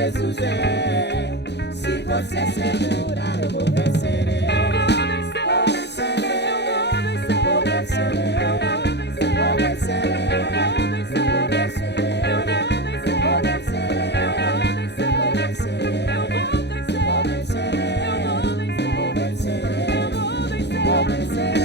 Jesus é. Se você segurar, eu vou vencer. Vou vencer. Vou vencer. Vou vencer. Vou vencer. Vou vencer. Vou vencer. Vou vencer. Vou vencer.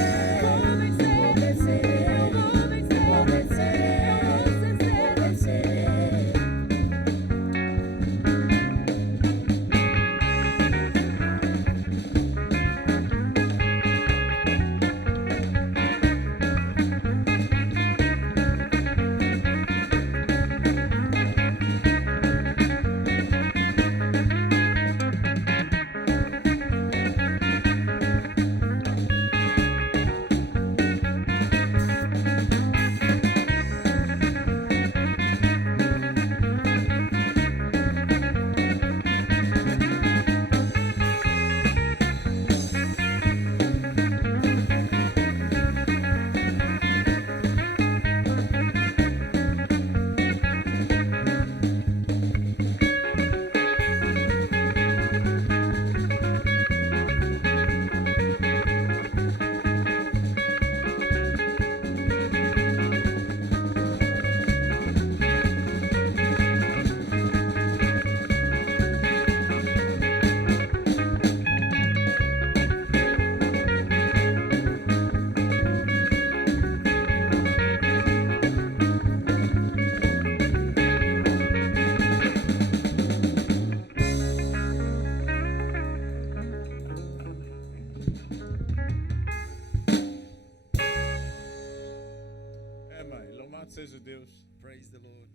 Seja Deus. Praise the Lord.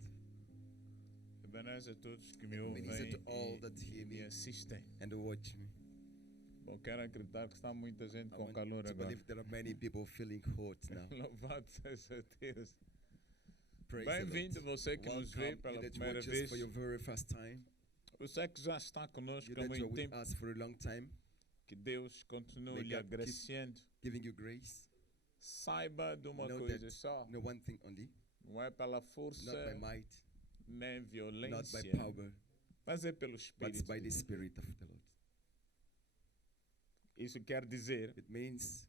Ebenezer a todos que me ouvem Ebenezer to all that hear e me assistem. and watch me. Bom, quero acreditar que está muita gente I com want calor to agora. believe there are many people feeling hot now. Louvado seja Deus. Praise the Bem-vindo Lord. você que nos vê Welcome pela you that primeira watch us vez. for your very first time. Você que já está conosco You há that you're muito with tempo. us for a long time. Que Deus continue May lhe God keep agraciando. giving you grace. Saiba de uma Know coisa that só. no one thing only, Não é pela not força by might, nem not violência, by power, mas é pelo but Espírito. by the Spirit of the Lord. Isso quer dizer, It means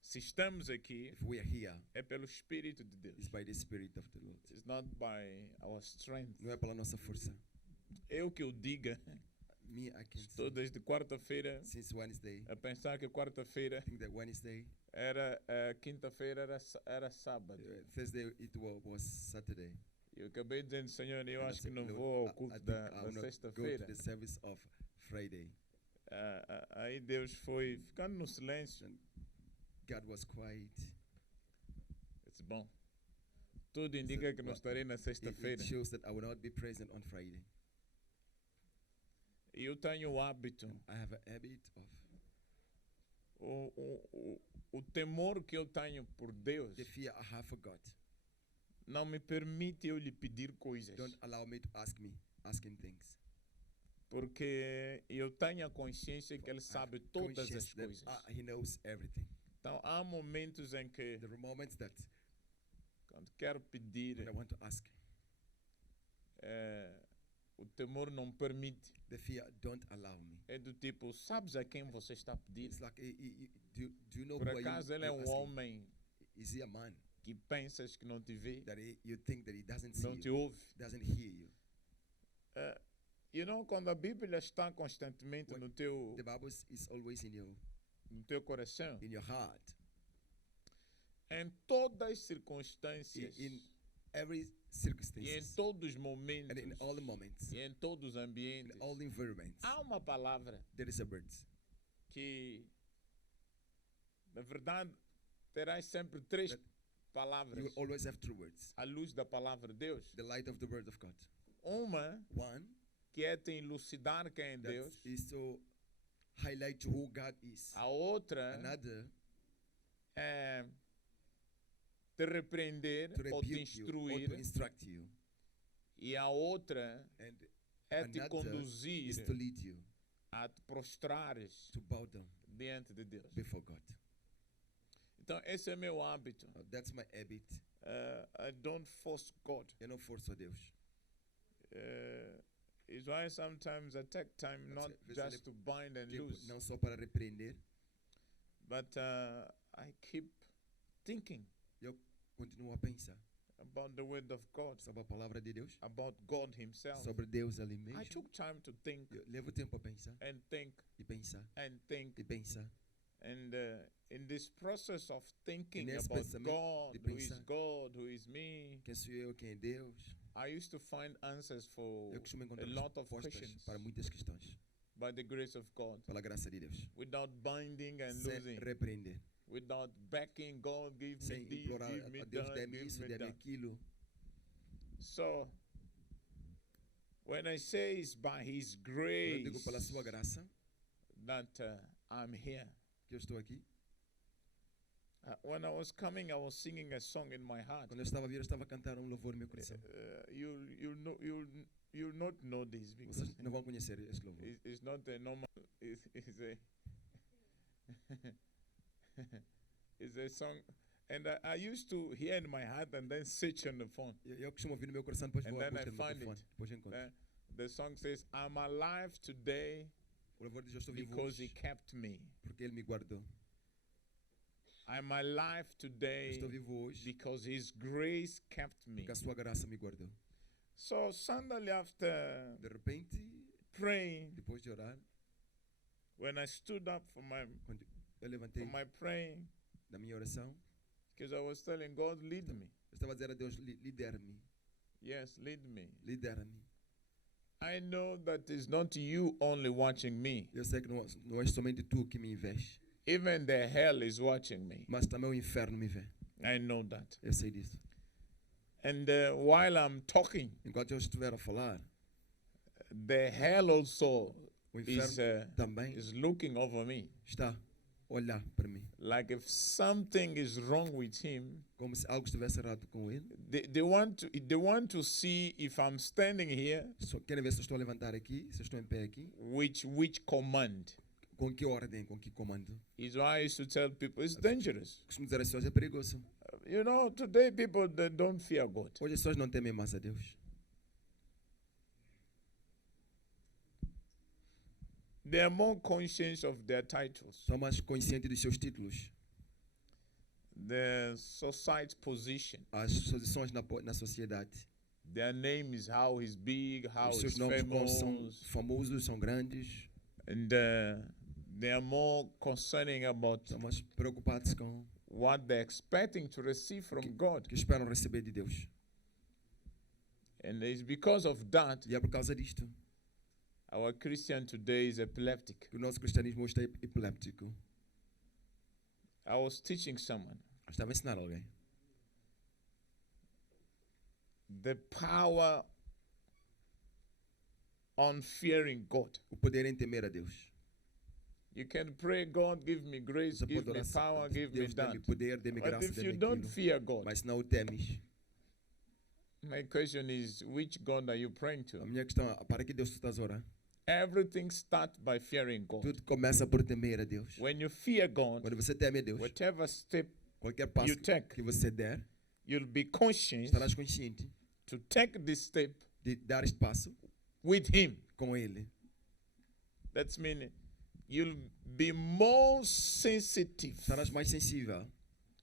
se estamos aqui, if we are here, é pelo Espírito de Deus. it's by the Spirit of the Lord. It's not by our strength. Não é pela nossa força. Eu que o diga, Me, I can estou say, desde quarta-feira since Wednesday, a pensar que quarta-feira I think that Wednesday, era quinta-feira era sábado. Thursday it was Saturday. Eu acabei dizendo, Senhor, eu And I acho que said, não Lord, vou I ao culto think da I will not go to sexta-feira. the service of Friday. Aí Deus foi ficando no silêncio. And God was quiet. It's bom. Tudo indica que não estarei na It sexta-feira. shows that I will not be present on Friday. E eu tenho o hábito, I have a habit of o temor que eu tenho por Deus the fear I have for God. não me permite eu lhe pedir coisas. Don't allow me to ask him things. Porque eu tenho a consciência que Ele sabe todas as Conscious that, coisas. He knows everything. Então há momentos em que, There are moments that quando quero pedir, when I want to ask, o temor não permite. the fear don't allow me. É do tipo, sabes a quem você está a pedir? It's like, do you know Por who acaso ele é you're um asking? homem Is he a man que pensas que não te vê, that you think that he doesn't see não te you, ouve? doesn't hear you? Quando a Bíblia está constantemente no teu The Bible is always no teu coração, in your heart. em todas as circunstâncias, In every e em circumstance, todos os momentos, and in all the moments, e em todos os in ambientes, all the environments, há uma palavra there is a word. que, na verdade, terás sempre três That palavras You always have two words. à luz da palavra de Deus. The light of the word of God. Uma One, que é te elucidar quem é that Deus. is to highlight who God is. A outra Another, é te repreender to ou te rebuke you or to instruir. instruct you. E a outra And é te another conduzir is to lead you a te prostrares to bow down diante de Deus. before God. Então, esse é meu hábito. That's my habit. I don't force God. Eu não forço a Deus. It's why sometimes I take time not just to bind and Tempo loose, não só para repreender, but I keep thinking eu continuo a pensar about the word of God, sobre a palavra de Deus, about God himself. sobre Deus ali I mesmo. took time to think Eu levo tempo a pensar and think e pensar and think. e pensar. And in this process of thinking nesse about pensamento God, de who is pensar. God, who is me, Quem sou eu, quem é Deus? I used to find answers for Eu costumo a encontrar lot of respostas questions para muitas questões, by the grace of God, pela graça de Deus. without binding and Sem losing, repreender, without backing God, give me sem this, implorar give me a Deus, that, dê-me give isso, me dê-me that. aquilo. So, when I say it's by His Quando eu digo grace pela sua graça that I'm here. que eu estou aqui. When I was coming, I was singing a song in my heart. Quando eu estava a vir, eu estava a cantar louvor no meu coração. You'll not know this because Vocês não vão conhecer este louvor. it's not a normal. It's a it's a song, and I used to hear in my heart and then search on the phone. Eu costumo ouvir no meu coração, depois And vou then buscar I no meu find telefone. it. Depois eu encontro. The song says, "I'm alive today O louvor diz: eu estou vivo because He hoje kept me. porque Ele me guardou. I'm alive Eu today estou vivo hoje because His grace kept me." porque a sua graça me guardou. So suddenly after De repente, praying, depois de orar, when I stood up for quando eu levantei my praying, da minha oração, because I was telling God, lead me. eu estava a dizer a Deus: lidera-me, Yes, lead me. lidera-me. I know that it's not you only watching me. Eu sei que não é somente tu que me vês, Even the hell is watching me. mas também o inferno me vê. I know that. Eu sei disso. And while I'm talking, Enquanto eu estiver a falar, the hell also o is inferno também is looking over me. está a olhar para mim, Like if something is wrong with him, como se algo estivesse errado com ele. they want to see if I'm standing here, Só querem ver se eu estou a levantar aqui, se eu estou em pé aqui, which command. com que ordem, com que comando. Is why I used to tell people it's dangerous. Costumo dizer às pessoas: é perigoso. You know, today people they don't fear God. Hoje as pessoas não temem mais a Deus. They are more conscious of their titles, São mais conscientes dos seus títulos, their society position. as posições na sociedade. Their name is how he's big, how Os he's seus nomes como são famous, famosos, são grandes. and they are more concerning about São mais preocupados com what they're expecting to receive from God. que esperam receber de Deus. And it's because of that E é por causa disto our Christian today is epileptic. que o nosso cristianismo hoje está epiléptico. I was teaching someone Estava a ensinar alguém. the power on fearing God. O poder em temer a Deus. You can pray, God, give me grace, Você give pode me orar: power, give me Deus, that. dê-me poder, dê-me But graça, if you dê-me don't aquilo. fear God, Mas se não o temes, my question is, which God are you praying a to? minha questão é: para que Deus tu estás a orar? Everything starts by fearing God. Tudo começa por temer a Deus. When you fear God, Quando você teme a Deus, whatever step qualquer passo you take, que você der, you'll be conscious estarás consciente to take this step de dar este passo with Him. com Ele. That's meaning you'll be more sensitive Estarás mais sensível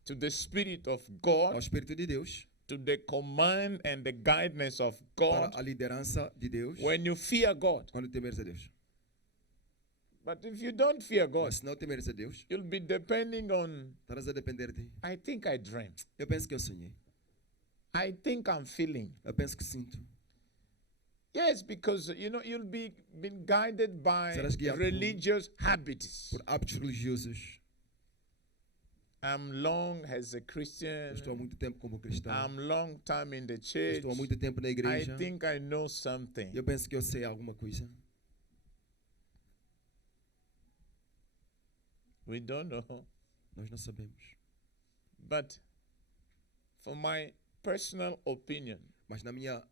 to the Spirit of ao God, Espírito de Deus, to the command and the guidance of para God a liderança de Deus, when you fear God. quando temeres a Deus. But if you don't fear God, Mas se não temeres a Deus, you'll be depending on, estarás a depender de. I think I dreamt. Eu penso que eu sonhei. I think I'm feeling. Eu penso que sinto. Yes, because you know you'll be been guided by Serás guiado religious habits. Por hábitos religiosos. I'm long as a Eu Christian. estou há muito tempo como cristão. I'm long time in the Eu church. estou há muito tempo na I igreja. think I know something. Eu penso que eu sei alguma coisa. We don't know. Nós não sabemos. But for my personal opinion, Mas na minha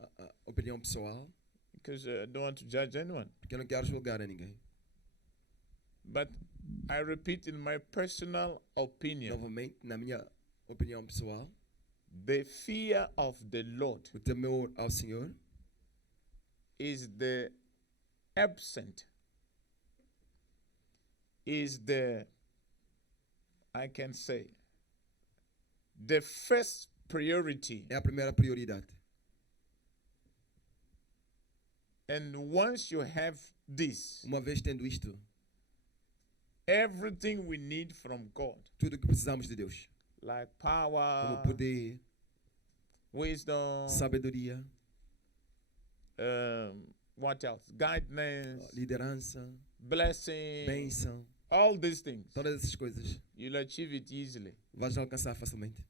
opinião pessoal, because I don't want to judge anyone, porque eu não quero julgar a ninguém. but I repeat, in my personal opinion, Novamente, na minha opinião pessoal, the fear of the Lord o temor ao Senhor is the absent is I can say, the first priority. É a primeira prioridade. And once you have this, Uma vez tendo isto, everything we need from God, tudo que precisamos de Deus, like como power, poder, wisdom, sabedoria, what else? Guidance, liderança, blessing, bênção, all these things, todas essas coisas, you'll achieve it easily. vais alcançar facilmente.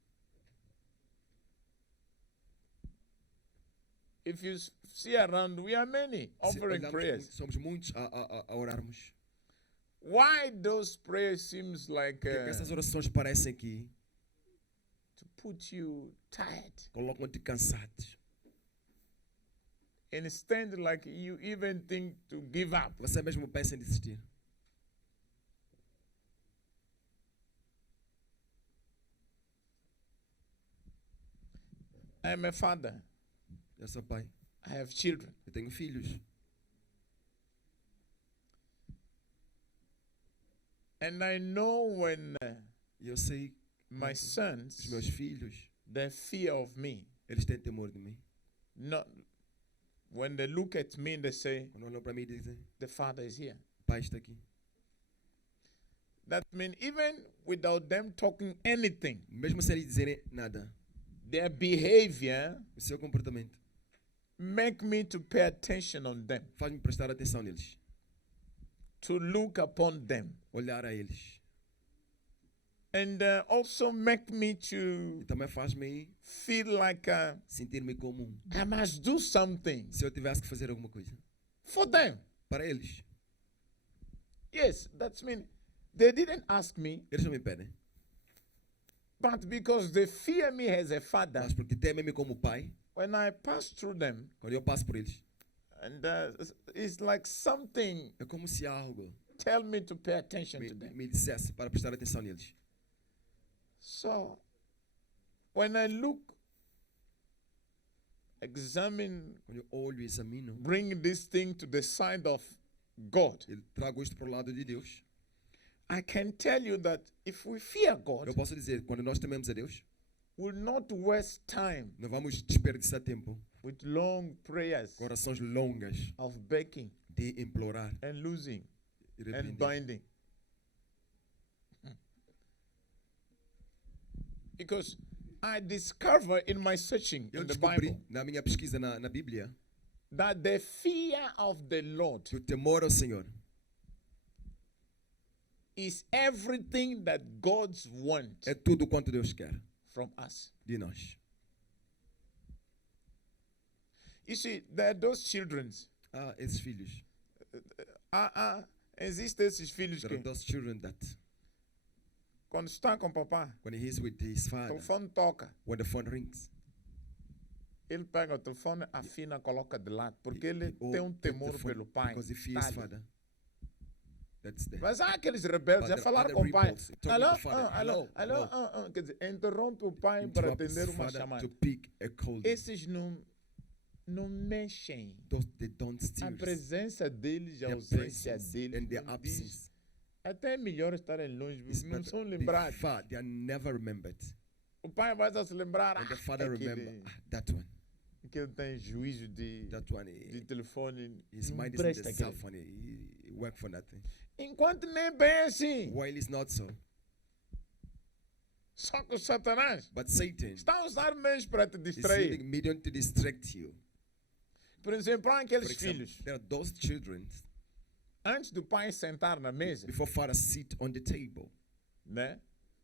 If you see around, we are many Se offering olharmos prayers. somos muitos a orarmos. Why those prayers seems like Porque essas orações parecem que to put you tired, colocam-te cansados. instead like you even think to give up. Você mesmo pensa em desistir. I'm a father. Eu sou pai. I have children. Eu tenho filhos. And I know when E eu sei my os sons, meus filhos, they fear of me. eles têm temor de mim. Not when they look at me, they say, Quando olham para mim e dizem, the father is here. o pai está aqui. That means even without them talking anything, Mesmo sem eles dizerem nada, their behavior o seu comportamento make me to pay attention on them, faz-me prestar atenção neles. to look upon them, Olhar a eles. and also make me to E também faz-me feel like sentir-me como I must do something se eu tivesse que fazer alguma coisa. for them. Para eles. Yes, that's mean they didn't ask me, Eles não me pedem. but because they fear me as a father, Mas porque temem-me como pai, when I pass through them, quando eu passo por eles, and it's like something é como se algo tell me to pay attention to them. me dissesse para prestar atenção neles. So when I look, examine, Quando eu olho e examino, bring this thing to the side of God, eu trago isto para o lado de Deus. I can tell you that if we fear God, Eu posso dizer, quando nós tememos a Deus, we'll not waste time não vamos desperdiçar tempo with long prayers com orações longas of begging de implorar and losing e and repreender. binding. Because I discover in my searching Eu in the descobri Bible na minha pesquisa na Bíblia that the fear of the Lord que o temor ao Senhor is everything that God wants é tudo quanto Deus quer from us. de nós. You see, there are those children. Esses filhos. Existem esses filhos There are que those children that quando estão com o papá, when he is with his o father, telefone toca, when the phone rings, ele pega o telefone, afina, coloca de lado, porque he ele tem take temor the phone pelo pai. because he Tá fears ali. father. That's there. Mas há aqueles rebeldes But a there falar are com o pai. rebels talking Alô, to the father. alô, Hello, alô, quer dizer, interrompe o pai para Interrupts atender uma father chamada. to pick a call. Esses não mexem. They don't A steer. presença deles e a Their ausência presence deles. and their não diz. absence. Até é melhor estarem longe, It's não better são be lembrados. far. They are never remembered. O pai vai se lembrar. And the father remember that one. Que ele tem juízo de That one. de telefone. His Não mind is in presta the aquele. cell phone. He work for nothing. Enquanto nem bem assim. While it's not so. Só que o Satanás But Satan está a usar meios para te is distrair. using medium to distract you. Por exemplo, há For aqueles example, filhos. there are those children, Antes do pai sentar na mesa, before father sit on the table, né?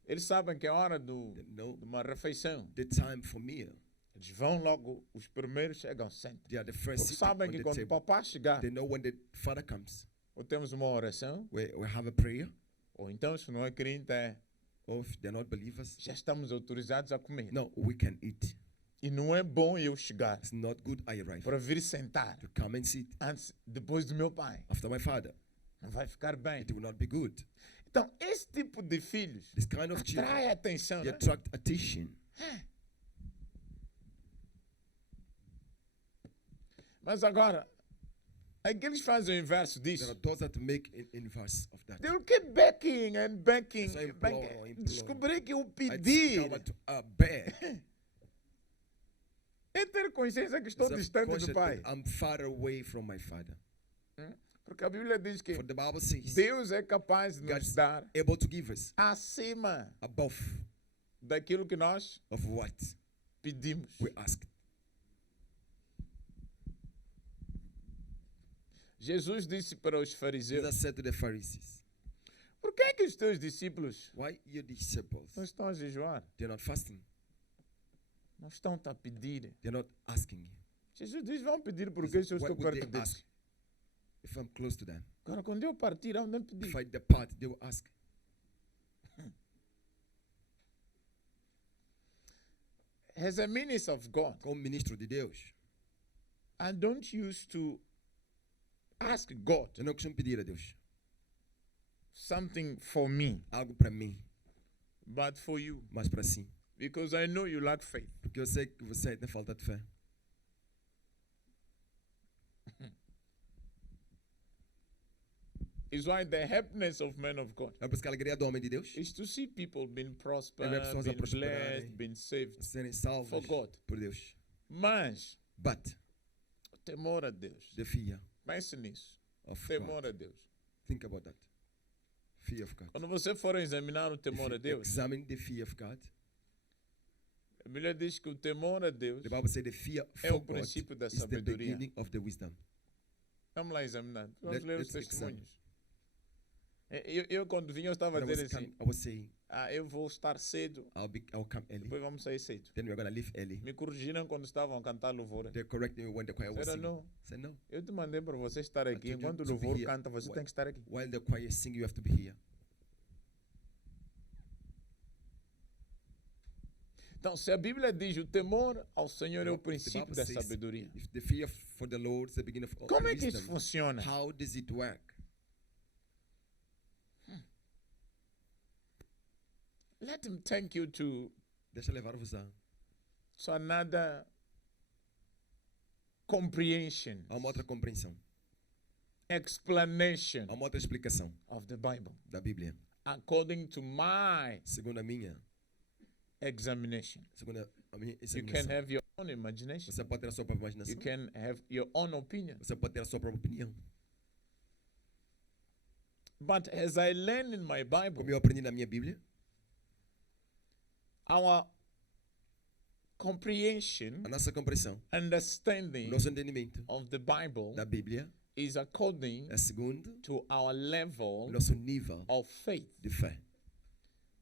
Eles sabem que é hora they know de uma refeição. the time for meal. Eles vão logo, os primeiros chegam sempre. They are the first Porque sitting sabem on que the quando o table. papá chegar, They know when the father comes. ou temos uma oração, We have a prayer, ou então, se não é crente, or if they're not believers, já estamos autorizados a comer. no, we can eat. E não é bom eu chegar It's not good I arrive para vir sentar to come and sit depois do meu pai. after my father. Não vai ficar bem. It will not be good. Então, esse tipo de filhos This kind of atrai children, a atenção, they né? attract attention. Mas agora, Aqueles que fazem o inverso There disso. are those that make inverse of that. They will keep begging and begging. Só imploram, imploram. Descobrir que o I pedir discover to beg. é ter consciência que estou So distante conscious do Pai. that I'm far away from my Father. Porque a Bíblia diz que For the Bible says, Deus é capaz de nos God's dar able to give us acima above daquilo que nós of what pedimos. we ask. Jesus disse para os fariseus: Jesus said to the Pharisees, por que é que os teus discípulos why your disciples, não estão a jejuar? they're not fasting? Não estão a pedir. They're not asking. Jesus diz: vão pedir porque se eu Why estou would perto they ask deles. if I'm close to them? Agora, quando eu partir, há onde pedir. If I depart, they will ask. As a minister of God, Como ministro de Deus, I don't used to ask God eu não costumo pedir a Deus something for me, algo para mim, but for you. mas para si. Because I know you lack faith. Porque eu sei que você tem falta de fé. It's why the happiness of men of God É por isso que a alegria do homem de Deus is to see people being prospered, ver pessoas a being prosperarem. blessed, being saved. serem salvos For God. por Deus. Mas, But temor a Deus. the fear Pense nisso. of Temor God. a Deus. Think about that. Fear of God. Quando você for examinar o If temor you a Deus, examine the fear of God, a Bíblia diz que o temor a Deus the Bible says the fear é for o God princípio da is the sabedoria. beginning of the wisdom. Vamos lá examinar. Vamos ler os Let's examine. testemunhos. Eu quando vinha, eu estava a When I dizer was, assim: I was saying, eu vou estar cedo, I'll come early. depois vamos sair cedo. Then we're going to leave early. Me corrigiram quando estavam a cantar louvor. They corrected me when the choir was Disseram, singing. não, I said, no. eu te mandei para você estar aqui. told you Enquanto o to be louvor here. canta, você What? tem que estar aqui. While the choir is singing, you have to be here. Então, se a Bíblia diz o temor ao Senhor é o The princípio Bible da says, sabedoria, if the fear for the Lord is the beginning of all como é que isso wisdom, funciona? how does it work? Let him take you to Deixa levar-vos a another comprehension, uma outra compreensão, explanation a uma outra explicação of the Bible, da Bíblia. according to my Segundo a minha examination. You can examinação, have your own imagination. você pode ter a sua própria You imaginação, can have your own opinion. você pode ter a sua própria opinião. But as I learn in my Bible, Como eu aprendi na minha Bíblia, our comprehension, a nossa compreensão, o understanding nosso entendimento of the Bible da Bíblia is according é segundo to our o level nosso nível of faith. de fé.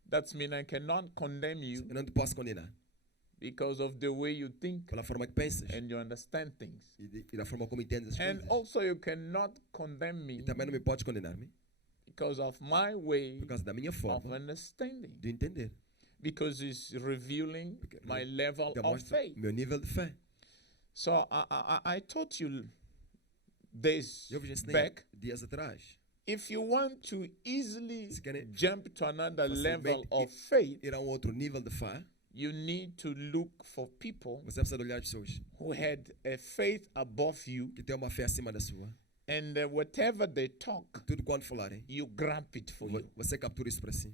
That means I cannot condemn you Eu não te posso condenar because of the way you think pela forma que pensas and you understand things. e da forma como entendes as And coisas. also you cannot condemn me E também não me podes condenar-me because of my way por causa da minha of forma understanding. de entender. Because it's revealing Porque my level of demonstra faith. meu nível de fé. So I taught you this Eu vos ensinei back. dias atrás. If you want to easily Se querem jump to another facilmente level of faith, ir a um outro nível de fé, you need to look for people você precisa de olhar as pessoas who had a faith above you, que têm uma fé acima da sua. and whatever they talk, Tudo quando falarem, you grab it for you. você captura isso para si.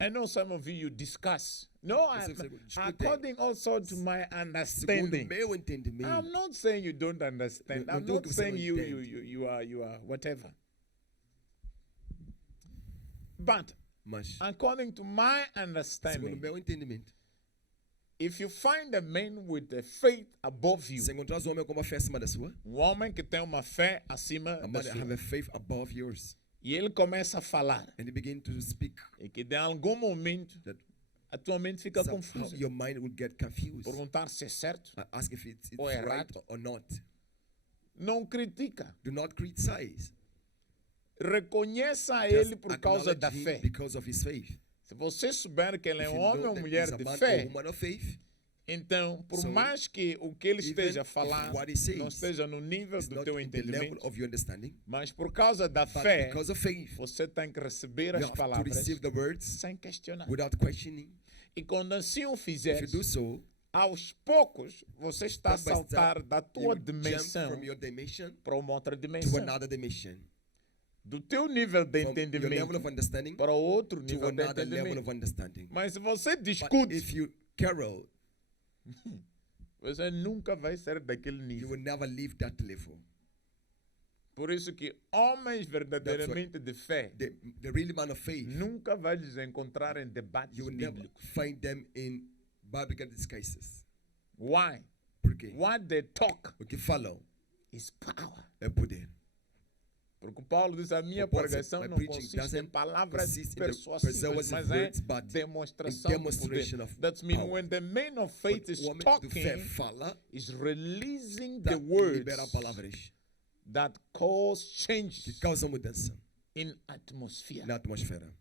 I know some of you discuss. No, Você discutem. according also to my Segundo understanding. o meu entendimento, I'm not saying you don't understand. Não I'm digo not que você saying não you entende. you are whatever. But mas according to my segundo o understanding, meu entendimento, if you find a man with a faith above you, se encontrares um homem com uma fé acima da sua, um homem que tem uma fé acima a da man sua, have a faith above yours, e ele começa a falar, and you begin to speak, e que de algum momento that a tua mente fica somehow confusa, your mind will get confused. perguntar se é certo, Ask if it's Ou right errado. or not. não critica, Do not criticize. reconheça Just ele por causa da acknowledge him fé. because of his faith. Se você souber que ele é If um you homem know ou that mulher he's a de man fé, or woman of faith, então, por So, mais que o que ele even esteja a if falar what he says não esteja no nível it's do not teu in the level entendimento, of your understanding, mas por causa da but fé, because of faith, você tem que receber you as have to palavras receive the words sem questionar. without questioning. E quando assim o If you fizeres, do so, aos poucos, você está a Step by step, saltar da You tua jump dimensão from your dimension para uma outra to dimensão. another dimension. Do teu nível de From your level entendimento of understanding para outro to nível de another level entendimento. of understanding. Mas se você But discute, if you carol, você nunca vai ser daquele you nível. will never leave that level. Por isso que homens verdadeiramente de fé The real man of faith, nunca vai lhes encontrar em debates you will never bíblicos. find them in biblical disguises. Why? Porque What they talk o que falam is power. é poder. Porque Paulo diz, a minha Paulo said, pregação "My não preaching consiste em doesn't palavras consist in the persuasivas, persuasive mas words, é but demonstração in do demonstration poder. of That means power." when the man of faith is O homem do fé talking, fala, is releasing the libera words palavras that cause que change causam mudança in atmosphere. na atmosfera.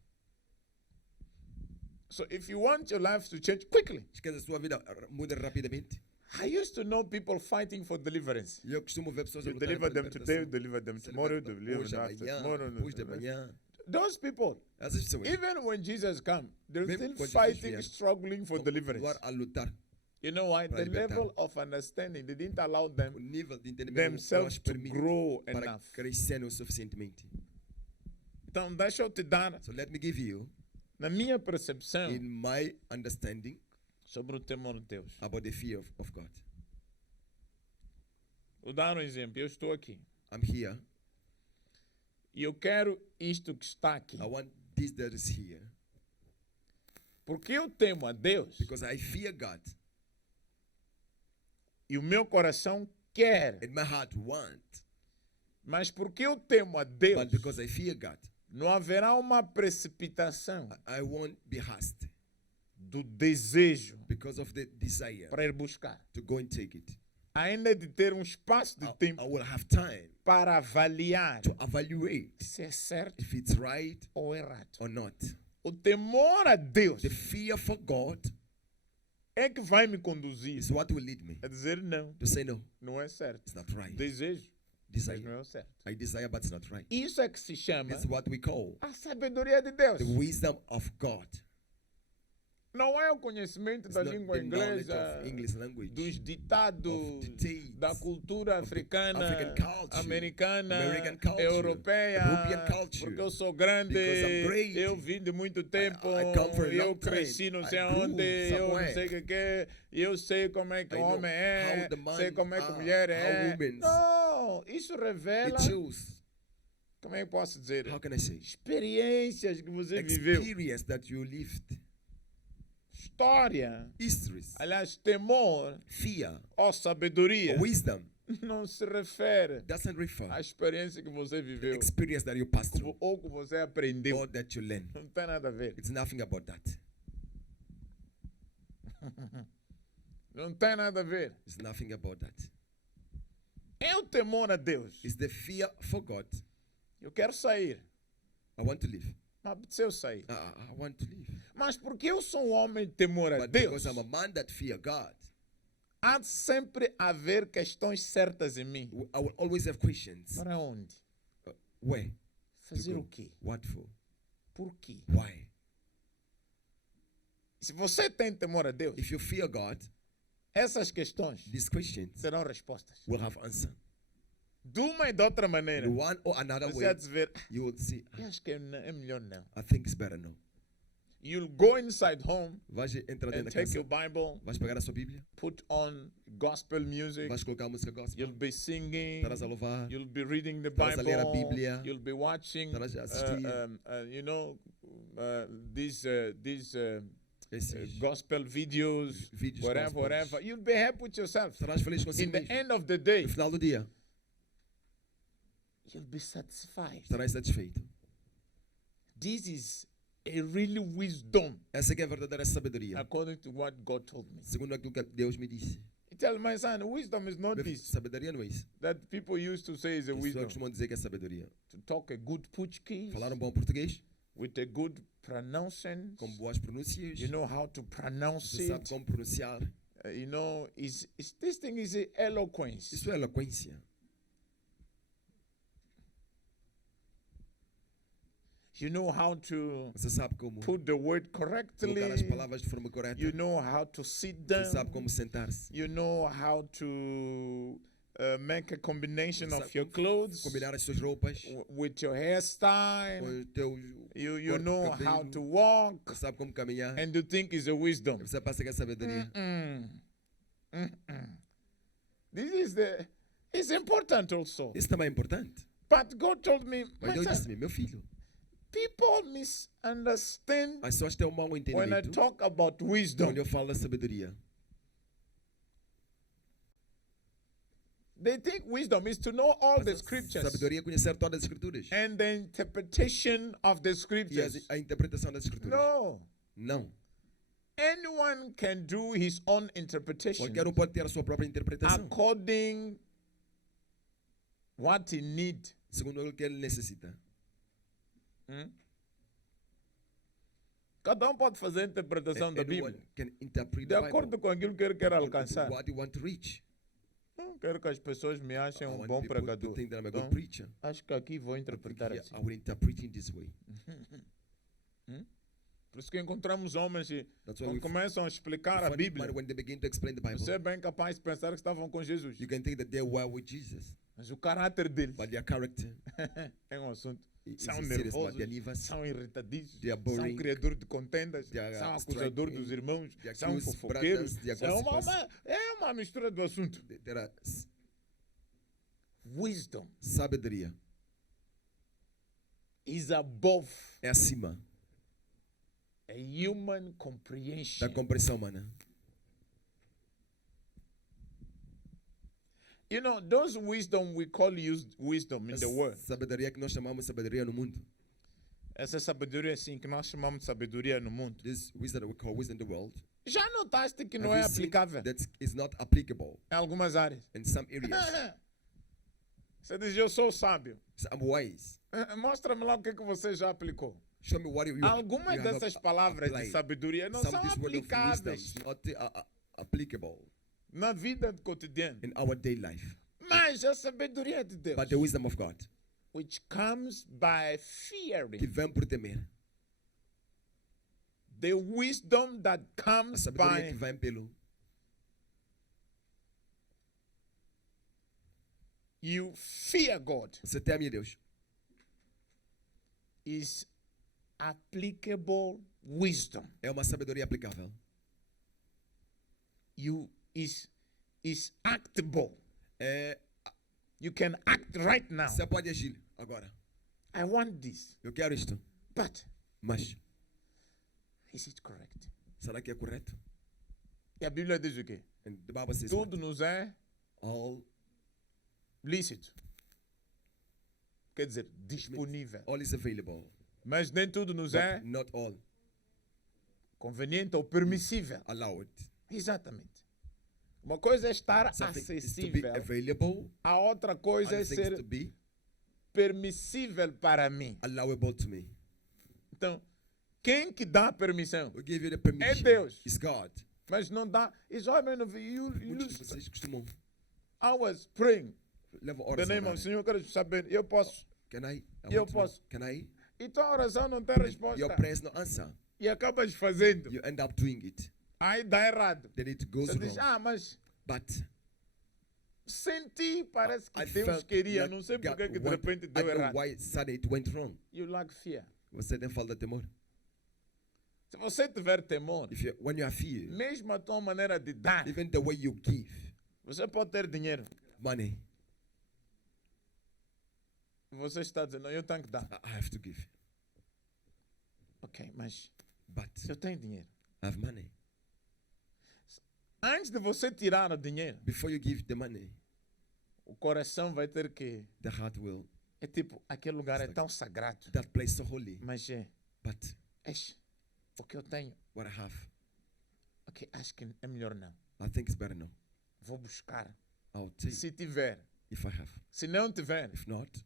So if you want your life to change quickly, Se quer a sua vida muda rapidamente, I used to know people fighting for deliverance. e eu costumo ver pessoas a You lutarem deliver pela them today, you libertação. deliver them Se tomorrow, you liberta deliver hoje, them after amanhã, tomorrow. depois de amanhã. Those people, Essas pessoas even when Jesus comes, they're Mesmo still quando Jesus fighting, vier, struggling for vão deliverance. continuar a lutar. You know why? para The libertar. level of understanding, they didn't allow them O nível de entendimento não themselves os to permite grow para enough. crescerem o suficientemente. Então, deixa eu te dar, So let me give you, na minha percepção, in my understanding, sobre o temor de Deus. about the fear of God. Vou dar um exemplo. Eu estou aqui. I'm here. E eu quero isto que está aqui. I want this that is here. Porque eu temo a Deus. Because I fear God. E o meu coração quer. And my heart wants. Mas porque eu temo a Deus, But because I fear God, não haverá uma precipitação I won't be hasty. do desejo Because of the desire para ir buscar. to go and take it. Ainda de ter um espaço de I tempo will have time para avaliar to evaluate se é certo if it's right ou errado. or not. O temor a Deus The fear for God é que vai me conduzir is what will lead me a dizer não, to say no, não é certo. it's not right. Desejo, mas não Desire. é o certo. I desire, but it's not right. Isso é que se chama It's what we call a sabedoria de Deus. the wisdom of God. Não é o conhecimento It's da not língua the knowledge inglesa, of English language, dos ditados, of dictates, da cultura of the africana, African culture, americana, American culture, europeia, European culture. porque eu sou grande, Because I'm great. eu vim de muito tempo, I come from a eu long time. cresci não sei I grew onde, eu não somewhere. sei o que é, eu sei como é que I o know homem é, how the man sei como é que a are, mulher how é. women. Não, isso revela, It shows, como é que posso dizer, how can I say, experiências que você viveu, experience that you lived, história, histories, aliás, temor fear, ou sabedoria. wisdom. Não se refere Doesn't refer à experiência que você to viveu experience that you passed through ou que você aprendeu. or that you learn. Não tem nada a ver. It's nothing about that. Não tem nada a ver. It's nothing about that. É o temor a Deus. It's the fear for God. Eu quero sair. I want to live. Mas apeteceu sair. I want to live. Mas porque eu sou um homem de temor a But Deus, because I'm a man that fear God, há de sempre haver questões certas em mim. I will always have questions. Para onde? Where? Fazer go. o quê? What for? Por quê? Why? Se você tem temor a Deus, If you fear God, essas questões these questions serão respostas. will have answer. De uma e de outra maneira, In one or another você way, há de ver, you will see, eu acho que é melhor não. I think it's better no. You'll go inside home Vais entrar and dentro da take casa, your Bible, vais pegar a sua Bíblia, put on gospel music, vais colocar a música gospel, you'll be singing, estarás a louvar, you'll be reading the estarás a ler a Bible, Bíblia, you'll be watching, estarás a assistir you know, these esses gospel videos, vídeos whatever, gospels. whatever. You'll be happy with yourself. Estarás feliz In consigo the mesmo. end of the day, No final do dia, you'll be satisfied. estarás satisfeito. This is a really wisdom Essa que é a verdadeira sabedoria, according to what God told me. segundo aquilo que Deus me disse. He tells my son, wisdom is not this Sabedoria não é isso. that people used to say is a As pessoas wisdom. costumam dizer que é sabedoria. To talk a good Portuguese Falar um bom português, with a good pronunciation. com boas pronúncias, You know how to pronounce você sabe it. como pronunciar. You know, this thing is eloquence. Isso é eloquência. You know how to Você sabe como put the word correctly. colocar as palavras de forma correta. You know how to sit Você sabe down. como sentar-se. You know how to make a combination Você of sabe your clothes combinar as suas roupas with your hairstyle. com o teu You corte de know how cabelo. to walk. Você sabe como caminhar. And you think it's a wisdom. Você pensa que é sabedoria. It's important also. Isso também é importante. But God told me, Mas Deus disse-me, meu filho, people misunderstand as pessoas têm um mau when I entendimento talk about wisdom. quando eu falo da sabedoria. They think wisdom is to know all the scriptures Sabedoria é conhecer todas as escrituras. and the interpretation of the E scriptures. a interpretação das escrituras. No. Não. Anyone can do his own interpretation Qualquer um pode ter a sua própria interpretação. according what he need. Segundo o que ele necessita. Cada pode fazer a interpretação da Anyone Bíblia can interpret de the Bible acordo com aquilo que ele quer alcançar. what you want to reach. Não quero que as pessoas me achem I um want bom people to pregador. think that I'm a Então, good preacher. acho que aqui vou But interpretar here, assim. I will interpret in this way. Por isso que encontramos homens e That's why quando we começam a explicar a find Bíblia, when they begin to explain the Bible, você é bem capaz de pensar que estavam com Jesus. you can think that they were with Jesus, Mas o caráter deles but their character é um assunto. is São serious about nervosos, their nervous. são irritadiços, They are são boring. criadores de contendas, They are são acusadores striking. dos irmãos, They são accuse fofoqueiros. brothers, they É are uma mistura do assunto. There are Wisdom sabedoria is above é acima a human da comprehension. compreensão humana. You know, those wisdom we call wisdom in the world. Sabedoria que nós chamamos sabedoria no mundo. Essa sabedoria assim que nós chamamos de sabedoria no mundo. This wisdom that we call wisdom in the world. Já notaste que Have não é you seen aplicável that is not applicable em algumas áreas? in some areas. Você diz, eu sou sábio. Some ways. Mostra-me lá o que é que você já aplicou. Show me what you Algumas have dessas palavras de applied. sabedoria não Some são of this word of wisdom aplicáveis is not applicable na vida cotidiana. in our day life. Mas a sabedoria de Deus, But the wisdom of God, which comes by que fearing, vem por temer. the wisdom that A comes sabedoria que by vem pelo you fear God você teme a Deus. is applicable wisdom. É uma sabedoria aplicável. You is actable. É, You can act right now. você pode agir agora. I want this, Eu quero isto, but mas is it correct? será que é correto? E a Bíblia diz o quê? And the Bible says Tudo nos é all lícito. Quer dizer, disponível. is available, Mas nem tudo nos but é not all conveniente ou permissível. allowed. Exatamente. Uma coisa é estar Something is to be acessível, available, a outra coisa é other things to ser be permissível para mim. allowable to me. Então, quem que dá a permissão? We give you the permission. Deus. It's God. Mas não dá. It's all man of you. Muitos de vocês costumam I was praying. levar The horas a name orar. of Senhor, eu quero saber. Eu posso. Can I? Eu want to know. posso. Can I? E tua oração não tem Your resposta. prayers no answer. E acabas fazendo. You end up doing it. Aí dá errado. Then it goes Você diz, wrong. mas But senti, parece que I Deus felt queria. like Não sei por God que de want- repente I deu don't know errado. why suddenly it went wrong. You lack fear. Você tem falta de temor. Se você tiver temor, When you have fear, mesmo a tua maneira de dar, even the way you give você pode ter dinheiro. money, Você está dizendo, não, eu tenho que dar. I have to give. Ok, mas But se eu tenho dinheiro. I have money. Antes de você tirar o dinheiro, Before you give the money, o coração vai ter que... the heart will. É tipo, aquele lugar é tão sagrado. That place so holy. Mas But o que eu tenho, what I have, ok, acho que é melhor não. I think it's better now. Vou buscar. I'll take Se tiver. if I have. Se não tiver, If not,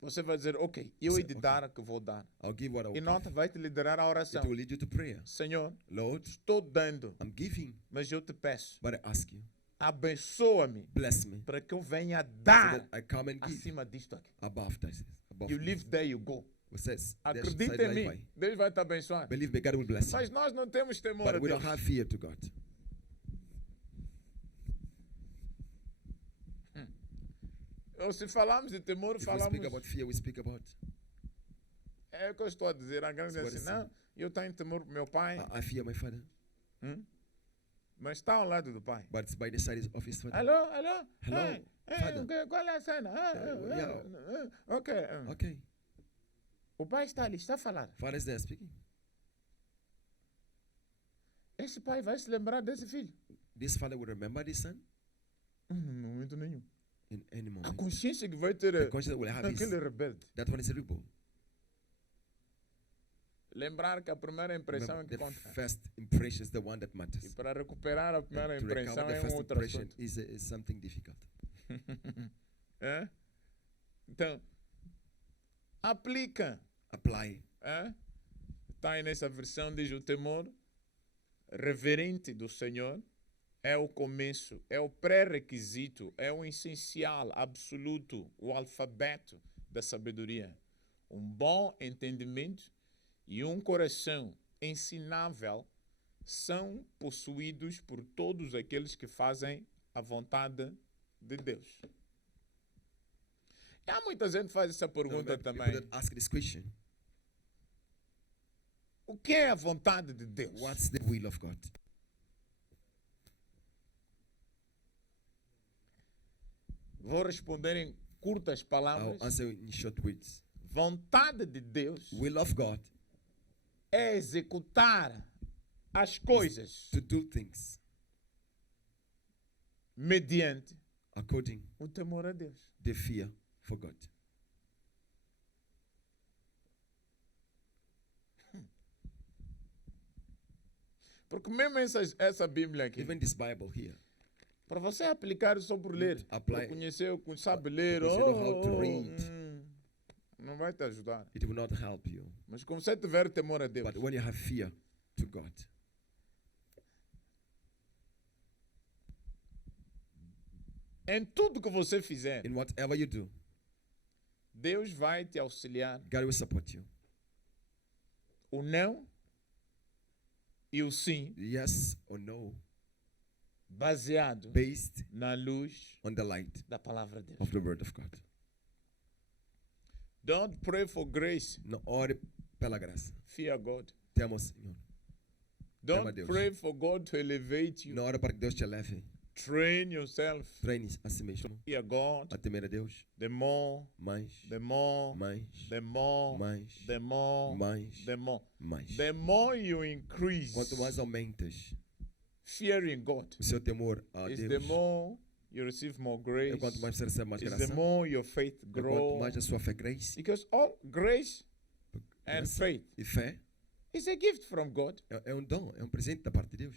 você vai dizer, ok, eu Say, hei de dar o que vou dar. I'll give what I will E nota give. vai te liderar a oração. It will lead you to prayer. Senhor, Lord, estou dando, I'm giving, mas eu te peço, but I ask you, abençoa-me bless me, para que eu venha so dar that I come and give acima disto aqui. above that. Above You this. live there, you go. Você sai Acredita daí em e mim. vai. Deus vai te abençoar. Believe me, God will bless you. Mas nós não temos temor a But we Deus. don't have fear to God. Ou se falamos de temor, If we falamos... speak about fear, we speak about. É o que eu estou a dizer. A grande That's assim, what I não, eu tenho temor pro meu pai, I fear my father, mas está ao lado do pai. but it's by the side of his father. Alô, alô? Hello, father. Qual é a cena? Ok. Okay. O pai está ali, está a falar. Father is there speaking. Esse pai vai se lembrar desse filho? This father will remember this son No momento nenhum. in any A moment. consciência que vai ter The conscience will have aquele is rebelde. that one is a rebel. Lembrar que a primeira impressão é Remember, que the conta. first impression is the one that E matters. para recuperar a primeira And to impressão recover the é first outro impression assunto. is something difficult. É? Então, aplica. Apply. Está aí nessa versão, diz o temor reverente do Senhor é o começo, é o pré-requisito, é o essencial, absoluto, o alfabeto da sabedoria. Um bom entendimento e um coração ensinável são possuídos por todos aqueles que fazem a vontade de Deus. E há muita gente que faz essa pergunta também. People that ask this question. O que é a vontade de Deus? What's the will of God? Vou responder em curtas I'll palavras. answer in short words. Vontade de Deus Will of God é executar as coisas to do things mediante according o temor a Deus. the fear for God. Porque mesmo essa Bíblia aqui, Even this Bible here, para você aplicar só por ler, apply- para conhecer, sabe ler, because you know how to read. não vai te ajudar. it will not help you. Mas como você tiver temor a Deus, But when you have fear to God, em tudo que você fizer, in whatever you do, Deus vai te auxiliar. God will support you. O não e o sim, Yes or no, baseado based na luz on the light da palavra de Deus. of the Word of God. Don't pray for grace, Não ore pela graça. fear God. Temos, Senhor. Don't Deus. pray for God to elevate you. Não ore para que Deus te eleve. Train yourself. Treine a si mesmo. Fear God. A temer a Deus. The more, Mais. the more, Mais. the more, Mais. the more, Mais. the more. Mais. The more you increase Quanto mais aumentas fearing God, o seu temor a is the Deus, more you receive more grace. é quanto mais você recebe mais Is the graça, more your faith é quanto grows. mais a sua fé cresce. Because all grace and Graça faith e fé is a gift from God. é um dom, é um presente da parte de Deus.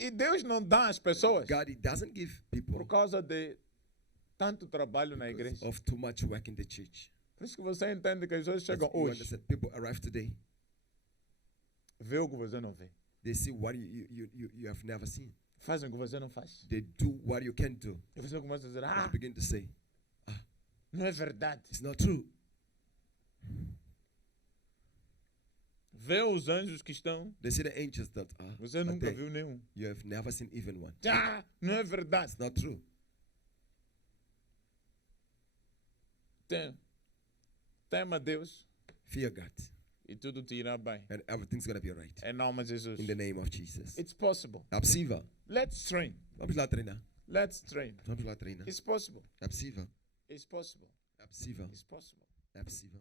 E Deus não dá às pessoas God, He doesn't give people por causa de tanto trabalho na because igreja. of too much work in the church. Por isso que você entende que as pessoas That's chegam you hoje, understand. People arrive today, vê o que você não vê, they see what you have never seen. fazem o que você não faz. They do what you can't do. E você começa a dizer, And you ah, begin to say, não é verdade. it's not true. Vê os anjos que estão, They see the angels that are, você but nunca they- viu nenhum. you have never seen even one. Ah, não é verdade. It's not true. Tema Deus Fear God, e tudo te irá bem. and everything's going to be right. Em nome de Jesus. In the name of Jesus. It's possible. É possível. Let's train. Vamos lá treinar. Let's train. Vamos lá treinar. It's possible. É possível. It's possible. É possível. It's possible. É possível.